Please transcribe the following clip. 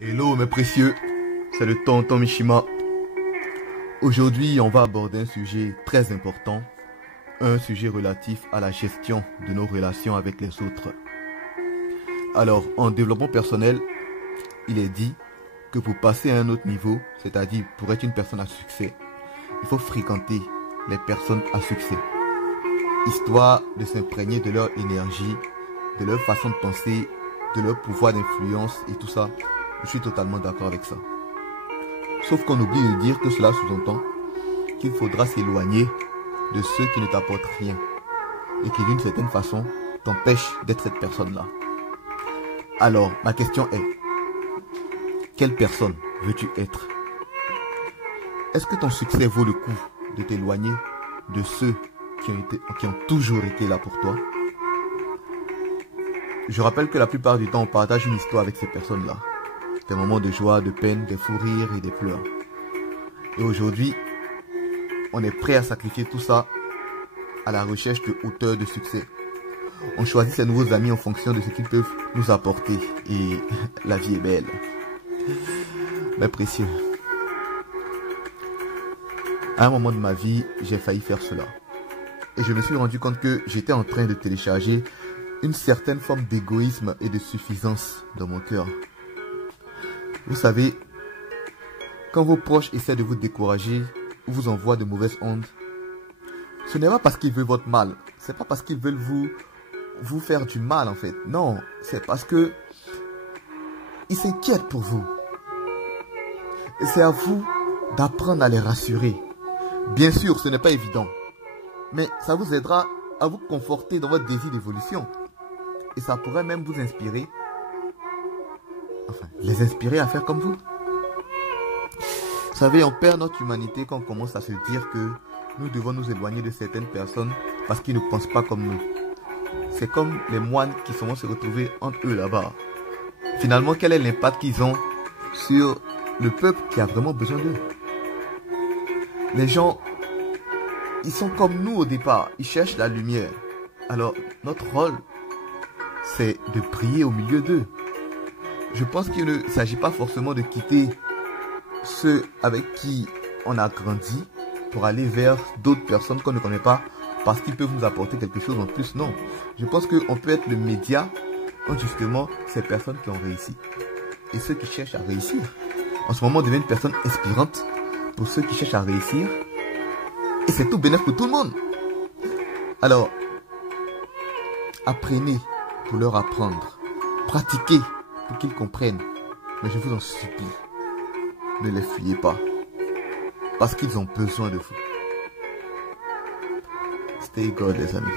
Hello mes précieux, c'est le tonton Mishima. Aujourd'hui, on va aborder un sujet très important, un sujet relatif à la gestion de nos relations avec les autres. Alors, en développement personnel, il est dit que pour passer à un autre niveau, c'est-à-dire pour être une personne à succès, il faut fréquenter les personnes à succès, histoire de s'imprégner de leur énergie, de leur façon de penser, de leur pouvoir d'influence et tout ça. Je suis totalement d'accord avec ça. Sauf qu'on oublie de dire que cela sous-entend qu'il faudra s'éloigner de ceux qui ne t'apportent rien et qui d'une certaine façon t'empêchent d'être cette personne-là. Alors, ma question est, quelle personne veux-tu être? Est-ce que ton succès vaut le coup de t'éloigner de ceux qui ont toujours été là pour toi? Je rappelle que la plupart du temps, on partage une histoire avec ces personnes-là. Des moments de joie, de peine, des fous rires et des pleurs. Et aujourd'hui, on est prêt à sacrifier tout ça à la recherche de hauteurs de succès. On choisit ses nouveaux amis en fonction de ce qu'ils peuvent nous apporter. Et la vie est belle. Mais précieux. À un moment de ma vie, j'ai failli faire cela. Et je me suis rendu compte que j'étais en train de télécharger une certaine forme d'égoïsme et de suffisance dans mon cœur. Vous savez, quand vos proches essaient de vous décourager ou vous envoient de mauvaises ondes, ce n'est pas parce qu'ils veulent votre mal. C'est pas parce qu'ils veulent vous faire du mal en fait. Non, c'est parce que ils s'inquiètent pour vous. Et c'est à vous d'apprendre à les rassurer. Bien sûr, ce n'est pas évident. Mais ça vous aidera à vous conforter dans votre désir d'évolution. Et ça pourrait même vous inspirer. Enfin, les inspirer à faire comme vous. Vous savez, on perd notre humanité quand on commence à se dire que nous devons nous éloigner de certaines personnes parce qu'ils ne pensent pas comme nous. C'est comme les moines qui vont se retrouver entre eux là-bas. Finalement, quel est l'impact qu'ils ont sur le peuple qui a vraiment besoin d'eux? Les gens, ils sont comme nous au départ. Ils cherchent la lumière. Alors, notre rôle, c'est de prier au milieu d'eux. Je pense qu'il ne s'agit pas forcément de quitter ceux avec qui on a grandi pour aller vers d'autres personnes qu'on ne connaît pas parce qu'ils peuvent nous apporter quelque chose en plus. Non, je pense qu'on peut être le média entre justement ces personnes qui ont réussi et ceux qui cherchent à réussir. En ce moment, on devient une personne inspirante pour ceux qui cherchent à réussir et c'est tout bénéfique pour tout le monde. Alors, apprenez pour leur apprendre, pratiquez pour qu'ils comprennent. Mais je vous en supplie, ne les fuyez pas. Parce qu'ils ont besoin de vous. Stay God, les amis.